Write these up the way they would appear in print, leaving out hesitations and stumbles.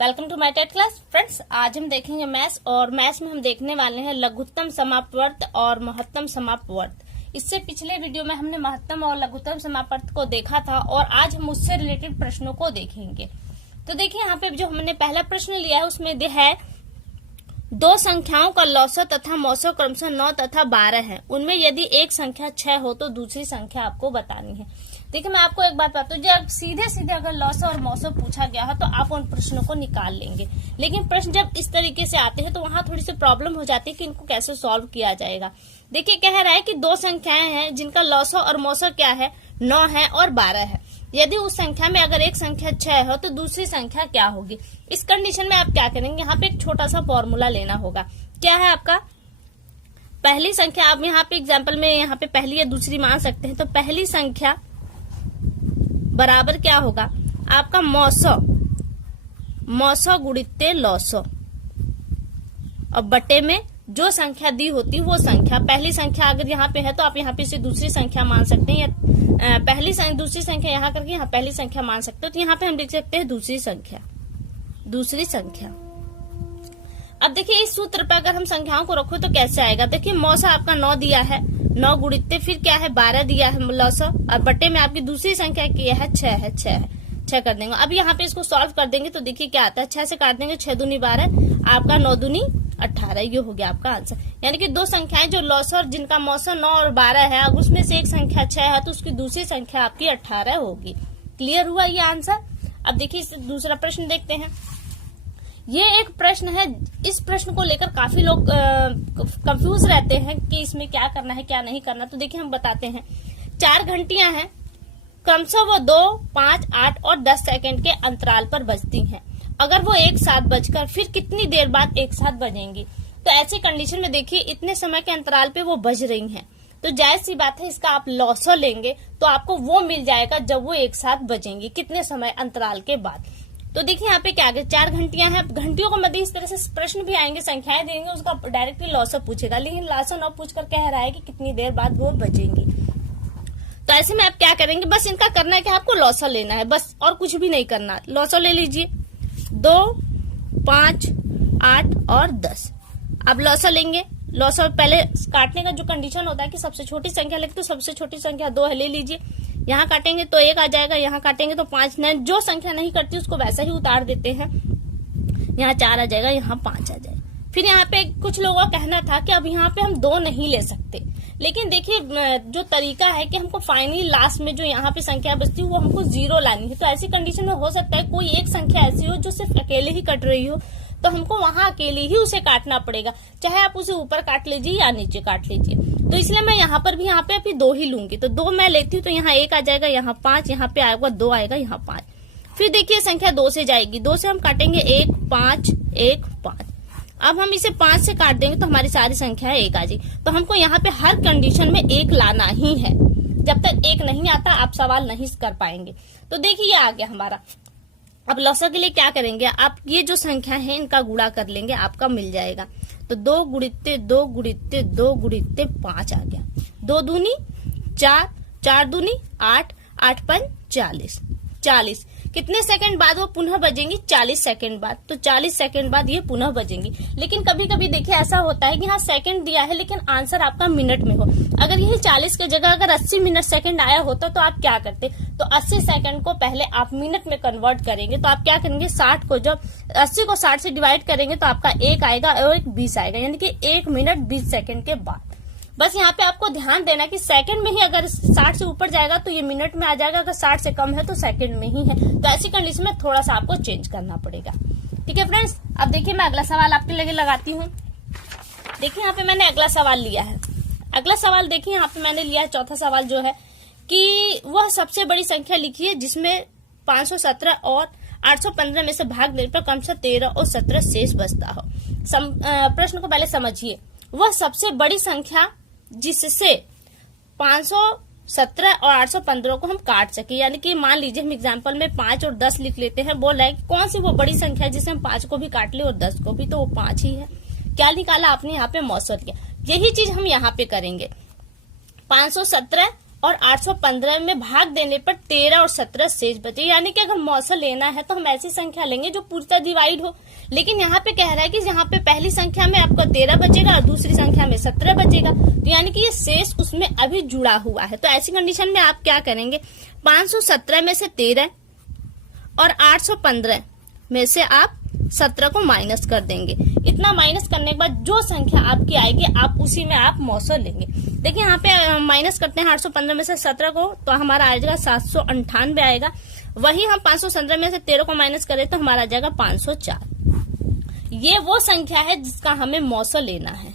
Welcome to my TET class. Friends, आज हम देखेंगे मैथ्स और मैथ्स में हम देखने वाले हैं लघुत्तम समापवर्त और महत्तम समापवर्त। इससे पिछले वीडियो में हमने महत्तम और लघुत्तम समापवर्त को देखा था और आज हम उससे रिलेटेड प्रश्नों को देखेंगे। तो देखिए यहाँ पे जो हमने पहला प्रश्न लिया है उसमें है दो संख्याओं का लौसौ तथा मौसौ क्रमशः 9 तथा 12 है। उनमें यदि एक संख्या 6 हो तो दूसरी संख्या आपको बतानी है। देखिए मैं आपको एक बात बताता हूँ, जब सीधे सीधे अगर लौसौ और मौसौ पूछा गया है तो आप उन प्रश्नों को निकाल लेंगे, लेकिन प्रश्न जब इस तरीके से आते हैं तो वहां थोड़ी सी प्रॉब्लम हो जाती है कि इनको कैसे सॉल्व किया जाएगा। देखिए कह रहा है कि दो संख्याएं हैं जिनका लौसौ और मौसौ क्या है, 9 है और 12 है। यदि उस संख्या में अगर एक संख्या 6 हो तो दूसरी संख्या क्या होगी। इस कंडीशन में आप क्या करेंगे, यहाँ पे एक छोटा सा फॉर्मूला लेना होगा। क्या है आपका, पहली संख्या आप यहाँ पे एग्जाम्पल में यहाँ पे पहली या दूसरी मान सकते हैं। तो पहली संख्या बराबर क्या होगा आपका मौसौ गुणित्ते लौसौ, और बटे में जो संख्या दी होती है वो संख्या। पहली संख्या अगर यहाँ पे है तो आप यहाँ पे इसे दूसरी संख्या मान सकते हैं, या दूसरी संख्या यहाँ करके यहाँ पहली संख्या मान सकते हो। तो यहाँ पे हम लिख सकते हैं दूसरी संख्या। अब देखिए इस सूत्र पर अगर हम संख्याओं को रखो तो कैसे आएगा। देखिए मौसौ आपका 9 दिया है, 9 गुणित्ते फिर क्या है 12 दिया है लौसौ, और बटे में आपकी दूसरी संख्या की है 6 कर देंगे। अब यहाँ पे इसको सॉल्व कर देंगे तो देखिए क्या आता है, 6 से काट देंगे 6 दूनी 12, आपका 9 दूनी 18, ये हो गया आपका आंसर। यानी कि दो संख्याएं जो लौसौ और जिनका मौसौ 9 और 12 है, अगर उसमें से एक संख्या 6 है तो उसकी दूसरी संख्या आपकी 18 होगी। क्लियर हुआ ये आंसर। अब देखिए दूसरा प्रश्न देखते हैं। ये एक प्रश्न है, इस प्रश्न को लेकर काफी लोग कंफ्यूज रहते हैं कि इसमें क्या करना है क्या नहीं करना। तो देखिए हम बताते हैं। 4 घंटियां हैं, क्रमशः वो 2, 5, 8 और 10 सेकंड के अंतराल पर बजती हैं। अगर वो एक साथ बजकर फिर कितनी देर बाद एक साथ बजेंगी। तो ऐसी कंडीशन में देखिए इतने समय के अंतराल पे वो बज रही हैं, तो जायज सी बात है इसका आप लौसौ लेंगे तो आपको वो मिल जाएगा जब वो एक साथ बजेंगी, कितने समय अंतराल के बाद। तो देखिए यहाँ पे क्या आगे 4 घंटियां हैं। घंटियों को मध्य इस तरह से प्रश्न भी आएंगे, संख्याएं देंगे, उसका डायरेक्टली लौसौ पूछेगा, लेकिन लौसौ न पूछकर कह रहा है कि कितनी देर बाद वो बजेंगी। तो ऐसे में आप क्या करेंगे, बस इनका करना है कि आपको लौसौ लेना है, बस और कुछ भी नहीं करना। लौसौ ले लीजिए 2, 5, 8 और 10। अब लौसौ लेंगे। लौसौ पहले काटने का जो कंडीशन होता है कि सबसे छोटी संख्या लेते, तो सबसे छोटी संख्या 2 है, ले लीजिए। यहाँ काटेंगे तो 1 आ जाएगा, यहाँ काटेंगे तो 5 नहीं, जो संख्या नहीं कटती उसको वैसा ही उतार देते हैं। यहाँ 4 आ जाएगा, यहाँ 5 आ जाएगा। फिर यहाँ पे कुछ लोगों का कहना था कि अब यहाँ पे हम 2 नहीं ले सकते, लेकिन देखिए जो तरीका है कि हमको फाइनली लास्ट में जो यहाँ पे संख्या बचती है वो हमको 0 लानी है। तो ऐसी कंडीशन में हो सकता है कोई एक संख्या ऐसी हो जो सिर्फ अकेले ही कट रही हो, तो हमको वहां अकेले ही उसे काटना पड़ेगा, चाहे आप उसे ऊपर काट लीजिए या नीचे काट लीजिए। तो इसलिए मैं यहाँ पर भी यहाँ पे अभी 2 ही लूंगी। तो 2 मैं लेती हूँ तो यहाँ 1 आ जाएगा, यहाँ 5, यहाँ पे आएगा 2 आएगा, यहाँ 5। फिर देखिए संख्या 2 से जाएगी, 2 से हम काटेंगे 1, 5, 1, 5। अब हम इसे 5 से काट देंगे तो हमारी सारी संख्या 1 आ जाएगी। तो हमको यहाँ पे हर कंडीशन में 1 लाना ही है। जब तक 1 नहीं आता आप सवाल नहीं कर पाएंगे। तो देखिए ये आ गया हमारा। अब लौसौ के लिए क्या करेंगे, आप ये जो संख्या है इनका गुणा कर लेंगे, आपका मिल जाएगा। तो 2 गुणित्ते 2 गुणित्ते 2 गुणित्ते 5 आ गया। 2 दूनी 4, 4 दूनी 8, 8 पंच 40। कितने सेकंड बाद वो पुनः बजेंगी, 40 सेकंड बाद। तो 40 सेकंड बाद ये पुनः बजेंगी। लेकिन कभी कभी देखिए ऐसा होता है कि यहाँ सेकंड दिया है लेकिन आंसर आपका मिनट में हो। अगर यही 40 की जगह अगर 80 मिनट सेकंड आया होता तो आप क्या करते, तो 80 सेकंड को पहले आप मिनट में कन्वर्ट करेंगे। तो आप क्या करेंगे, 60 को जब 80 को 60 से डिवाइड करेंगे तो आपका 1 आएगा और 1 20 आएगा, यानी कि 1 मिनट 20 सेकंड के बाद। बस यहाँ पे आपको ध्यान देना कि सेकंड में ही अगर 60 से ऊपर जाएगा तो ये मिनट में आ जाएगा, अगर 60 से कम है तो सेकंड में ही है। तो ऐसी कंडीशन में थोड़ा सा आपको चेंज करना पड़ेगा। ठीक है फ्रेंड्स, अब देखिए मैं अगला सवाल आपके लिए लगाती हूँ। देखिए यहाँ पे मैंने अगला सवाल लिया है। अगला सवाल देखिए यहाँ पे मैंने लिया है, चौथा सवाल जो है कि वह सबसे बड़ी संख्या लिखी है जिसमें 517 और 815 में से भाग देने पर क्रमशः 13 और 17 शेष बचता हो। प्रश्न को पहले समझिए। वह सबसे बड़ी संख्या जिससे 517 और 815 को हम काट सके, यानी कि मान लीजिए हम एग्जांपल में 5 और 10 लिख लेते हैं। बोल रहा है कौन सी वो बड़ी संख्या है जिसे हम 5 को भी काट ले और 10 को भी, तो वो 5 ही है। क्या निकाला आपने यहाँ पे मौसौ लिया। यही चीज हम यहाँ पे करेंगे। 517 और 815 में भाग देने पर 13 और 17 शेष बचे। यानी कि अगर मौसा लेना है तो हम ऐसी संख्या लेंगे जो पूर्णतः डिवाइड हो। लेकिन यहाँ पे कह रहा है कि यहाँ पे पहली संख्या में आपका 13 बचेगा और दूसरी संख्या में 17 बचेगा, तो यानी कि ये शेष उसमें अभी जुड़ा हुआ है। तो ऐसी कंडीशन में आप क्या करेंगे, 517 में से 13 और 815 में से आप 17 को माइनस कर देंगे। इतना माइनस करने के बाद जो संख्या आपकी आएगी आप उसी में आप मौसा लेंगे। देखिए यहाँ पे माइनस करते हैं 815 में से 17 को, तो हमारा आ जाएगा 798 आएगा। वही हम 517 में से 13 को माइनस करें तो हमारा आ जाएगा 504। ये वो संख्या है जिसका हमें मौसा लेना है।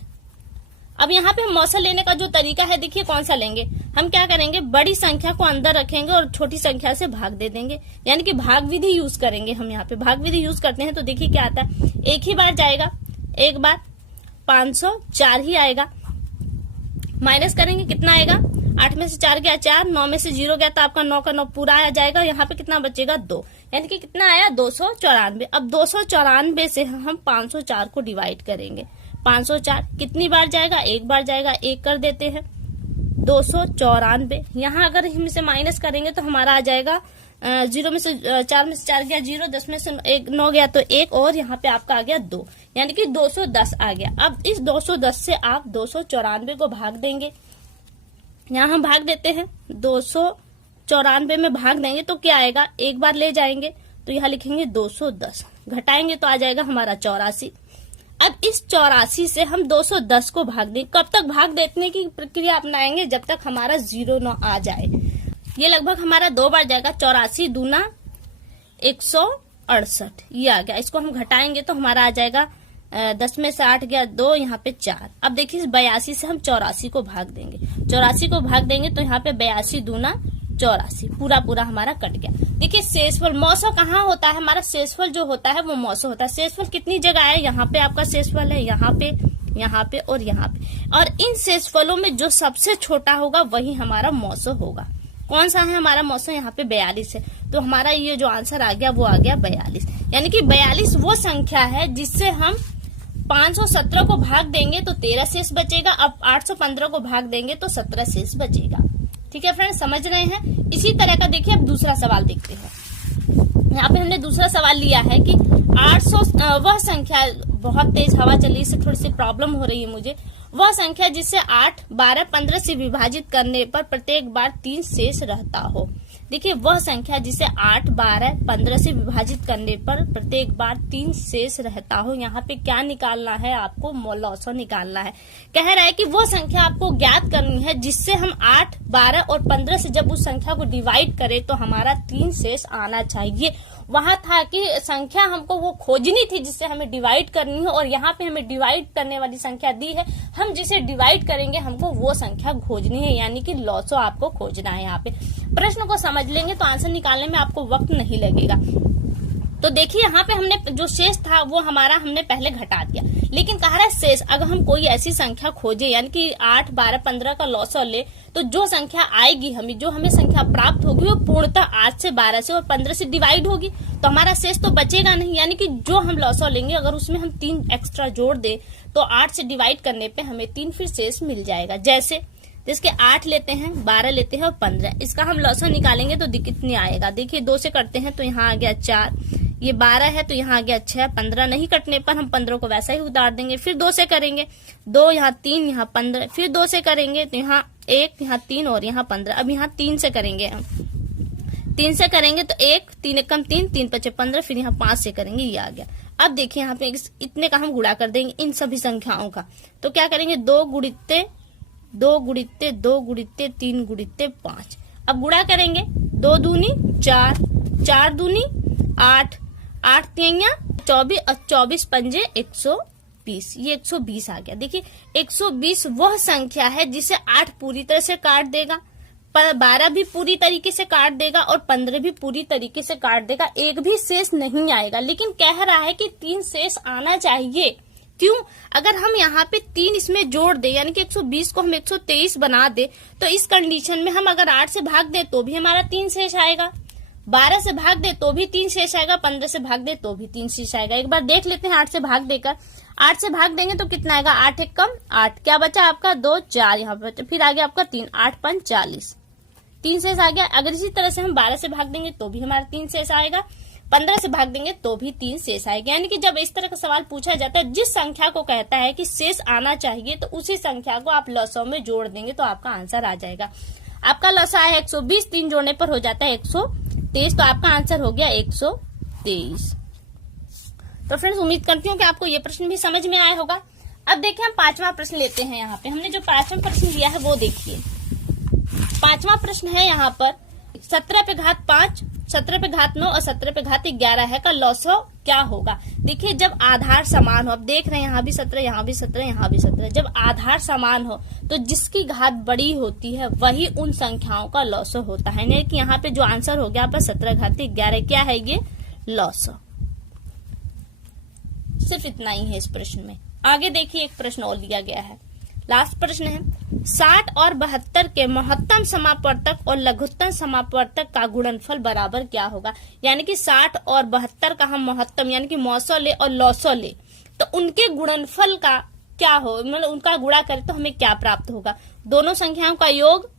अब यहाँ पे हम मौसा लेने का जो तरीका है देखिए कौन सा लेंगे, हम क्या करेंगे, बड़ी संख्या को अंदर रखेंगे और छोटी संख्या से भाग दे देंगे, यानी कि भाग विधि यूज करेंगे। हम यहाँ पे भाग विधि यूज करते हैं तो देखिए क्या आता है, एक ही बार जाएगा, एक बार 504 ही आएगा। माइनस करेंगे कितना आएगा, 8 में से 4 गया 4, 9 में से 0 गया तो आपका 9 का 9 पूरा आ जाएगा। यहाँ पे कितना बचेगा 2, यानी कि कितना आया 294। अब 294 से हम 504 को डिवाइड करेंगे। 504 कितनी बार जाएगा, एक बार जाएगा, एक कर देते हैं 294। यहाँ अगर हम इसे माइनस करेंगे तो हमारा आ जाएगा 0 में से 4 में से 4 गया 0, 10 में से 9 गया तो 1, और यहाँ पे आपका आ गया 2, यानी कि 210 आ गया। अब इस 210 से आप 294 को भाग देंगे। यहाँ हम भाग देते हैं 294 में भाग देंगे तो क्या आएगा, एक बार ले जाएंगे तो यहाँ लिखेंगे 210, घटाएंगे तो आ जाएगा हमारा 84। अब इस 84 से हम 210 को भाग दें। कब तक भाग देने की प्रक्रिया अपनाएंगे, जब तक हमारा 0 न आ जाए। ये लगभग हमारा 2 बार जाएगा, 84 दूना 168 ये आ गया। इसको हम घटाएंगे तो हमारा आ जाएगा 10 में से 8 गया 2, यहाँ पे 4। अब देखिए 82 से हम 84 को भाग देंगे। 84 को भाग देंगे तो यहाँ पे 82 दूना 84, पूरा हमारा कट गया। देखिए शेषफल मौसा कहाँ होता है, हमारा शेषफल जो होता है वो मौसा होता है। शेषफल कितनी जगह है, यहाँ पे आपका शेषफल है, यहाँ पे और यहाँ पे, और इन शेषफलों में जो सबसे छोटा होगा वही हमारा मौसा होगा। कौन सा है हमारा मौसा, यहाँ पे 42 है, तो हमारा ये जो आंसर आ गया वो आ गया 42। यानी कि 42 वो संख्या है जिससे हम 517 को भाग देंगे तो 13 शेष बचेगा। अब 815 को भाग देंगे तो 17 शेष बचेगा। ठीक है फ्रेंड्स, समझ रहे हैं। इसी तरह का देखिए अब दूसरा सवाल देखते हैं। यहाँ पे हमने दूसरा सवाल लिया है कि 800 वह संख्या, बहुत तेज हवा चल रही है, इससे थोड़ी सी प्रॉब्लम हो रही है मुझे, वह संख्या जिसे 8, 12, 15 से विभाजित करने पर प्रत्येक बार 3 शेष रहता हो। देखिए वह संख्या जिसे 8, 12, 15 से विभाजित करने पर प्रत्येक बार 3 शेष रहता हो। यहाँ पे क्या निकालना है, आपको लॉसा निकालना है। कह रहा है कि वो संख्या आपको ज्ञात करनी है जिससे हम 8, 12 और 15 से जब उस संख्या को डिवाइड करें तो हमारा 3 शेष आना चाहिए। वहां था कि संख्या हमको वो खोजनी थी जिससे हमें डिवाइड करनी है, और यहाँ पे हमें डिवाइड करने वाली संख्या दी है, हम जिसे डिवाइड करेंगे हमको वो संख्या खोजनी है, यानी कि लॉसो आपको खोजना है। यहाँ पे प्रश्न को समझ लेंगे तो आंसर निकालने में आपको वक्त नहीं लगेगा। तो देखिए यहाँ पे हमने जो शेष था वो हमारा हमने पहले घटा दिया, लेकिन कह रहा है शेष अगर हम कोई ऐसी संख्या खोजे, यानी कि 8, 12, 15 का लॉसा ले तो जो संख्या आएगी हमें, जो हमें संख्या प्राप्त होगी वो पूर्णतः 8 से 12 से और 15 से डिवाइड होगी, तो हमारा शेष तो बचेगा नहीं। यानी कि जो हम लॉसा लेंगे अगर उसमें हम 3 एक्स्ट्रा जोड़ दे तो 8 से डिवाइड करने पे हमें 3 फिर शेष मिल जाएगा। जैसे जिसके 8 लेते हैं, 12 लेते हैं और 15, इसका हम लॉसा निकालेंगे तो कितनी आएगा। देखिए 2 से करते हैं तो यहाँ आ गया 4, ये 12 है तो यहाँ आ गया 6, 15 नहीं कटने पर हम 15 को वैसा ही उतार देंगे। फिर 2 से करेंगे, 2 यहाँ 3 यहाँ 15, फिर 2 से करेंगे तो यहाँ 1 यहाँ 3 और यहाँ 15। अब यहाँ 3 से करेंगे, हम 3 से करेंगे तो 1, 3 एक कम 3, 3 पचे 15, फिर यहाँ 5 से करेंगे, ये आ गया। अब देखिए यहाँ पे इतने का हम गुणा कर देंगे इन सभी संख्याओं का, तो क्या करेंगे 2 गुणित्ते 2 गुणित्ते 2 गुणित्ते 3 गुणित्ते 5। अब गुणा करेंगे 2 दूनी 4, 4 दूनी 8, 8 तिया 24 और 24 पंजे 120, ये 120 आ गया। देखिए 120 वह संख्या है जिसे 8 पूरी तरह से काट देगा, 12 भी पूरी तरीके से काट देगा और 15 भी पूरी तरीके से काट देगा, एक भी शेष नहीं आएगा। लेकिन कह रहा है कि 3 शेष आना चाहिए। क्यों? अगर हम यहाँ पे 3 इसमें जोड़ दे, यानी कि 120 को हम 123 बना दे, तो इस कंडीशन में हम अगर 8 से भाग दे तो भी हमारा 3 शेष आएगा, 12 से भाग दे तो भी 3 शेष आएगा, 15 से भाग दे तो भी 3 शेष आएगा। एक बार देख लेते हैं 8 से भाग देकर। 8 से भाग देंगे तो कितना आएगा, 8 एक कम 8, क्या बचा आपका 2, 4 यहाँ पे बचा, फिर आ गया आपका 3, 8 5 40, 3 शेष आ गया। अगर इसी तरह से हम 12 से भाग देंगे तो भी हमारा 3 शेष आएगा, 15 से भाग देंगे तो भी 3 शेष आएगा। यानी कि जब इस तरह का सवाल पूछा जाता है, जिस संख्या को कहता है कि शेष आना चाहिए, तो उसी संख्या को आप लसौ में जोड़ देंगे तो आपका आंसर आ जाएगा। आपका लसौ है 120, 3 जोड़ने पर हो जाता है 123, तो आपका आंसर हो गया 123। तो फ्रेंड्स, उम्मीद करती हूँ कि आपको ये प्रश्न भी समझ में आया होगा। अब देखिए हम 5वां प्रश्न लेते हैं। यहाँ पे हमने जो 5वां प्रश्न लिया है वो देखिए। 5वां प्रश्न है यहाँ पर 17 पे घात 5, 17 पे घात 9 और 17 पे घात 11 है का लसौ क्या होगा। देखिए जब आधार समान हो, अब देख रहे हैं यहाँ भी 17, यहाँ भी 17, यहाँ भी 17, जब आधार समान हो तो जिसकी घात बड़ी होती है वही उन संख्याओं का लसौ होता है। यानी कि यहाँ पे जो आंसर हो गया पर 17 घात 11, क्या है ये लसौ। सिर्फ इतना ही है इस प्रश्न में। आगे देखिए एक प्रश्न और लिया गया है, लास्ट प्रश्न है 60 और 72 के महत्तम समापवर्तक और लघुत्तम समापवर्तक का गुणनफल बराबर क्या होगा। यानी कि 60 और 72 का हम महत्तम यानी कि मौसौ ले और लौसौ ले तो उनके गुणनफल का क्या हो, मतलब उनका गुणा करें तो हमें क्या प्राप्त होगा। दोनों संख्याओं का योग,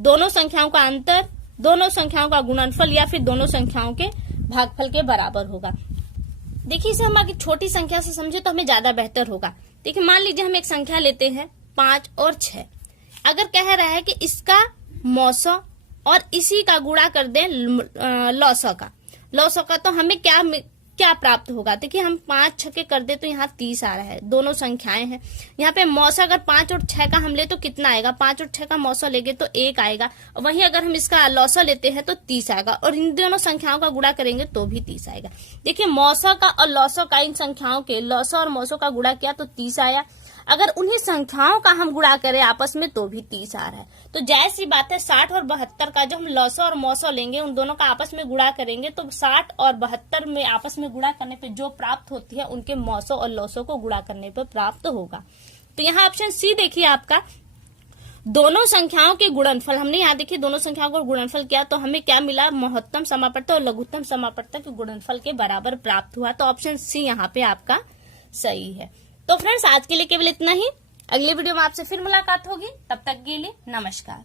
दोनों संख्याओं का अंतर, दोनों संख्याओं का गुणनफल या फिर दोनों संख्याओं के भागफल के बराबर होगा। देखिए इसे हम आगे छोटी संख्या से समझे तो हमें ज्यादा बेहतर होगा। देखिए मान लीजिए हम एक संख्या लेते हैं 5 और 6, अगर कह रहा है कि इसका मौसौ और इसी का गुणा कर दें लौसौ का तो हमें क्या प्राप्त होगा। देखिए हम 5 6 के कर दे तो यहाँ 30 आ रहा है, दोनों संख्याएं हैं। यहाँ पे मौसौ अगर 5 और 6 का हम ले तो कितना आएगा, 5 और 6 का मौसौ लेंगे तो 1 आएगा। वहीं अगर हम इसका लौसौ लेते हैं तो 30 आएगा, और इन दोनों संख्याओं का गुणा करेंगे तो भी 30 आएगा। देखिए मौसौ का और लौसौ का, इन संख्याओं के लौसौ और मौसौ का गुणा किया तो 30 आया। अगर उन्हीं संख्याओं का हम गुणा करें आपस में तो भी 30 आ रहा है। तो जायज सी बात है 60 और 72 का जो हम लौसौ और मौसौ लेंगे उन दोनों का आपस में गुणा करेंगे तो 60 और 72 में आपस में गुणा करने पे जो प्राप्त होती है उनके मौसौ और लौसौ को गुणा करने पर प्राप्त होगा। तो यहाँ ऑप्शन सी देखिए आपका, दोनों संख्याओं के गुणनफल। हमने यहाँ देखिए दोनों संख्याओं को गुणनफल किया तो हमें क्या मिला, महत्तम समापवर्तक और लघुत्तम समापवर्तक के गुणनफल के बराबर प्राप्त हुआ। तो ऑप्शन सी यहाँ पे आपका सही है। तो फ्रेंड्स आज के लिए केवल इतना ही। अगले वीडियो में आपसे फिर मुलाकात होगी, तब तक के लिए नमस्कार।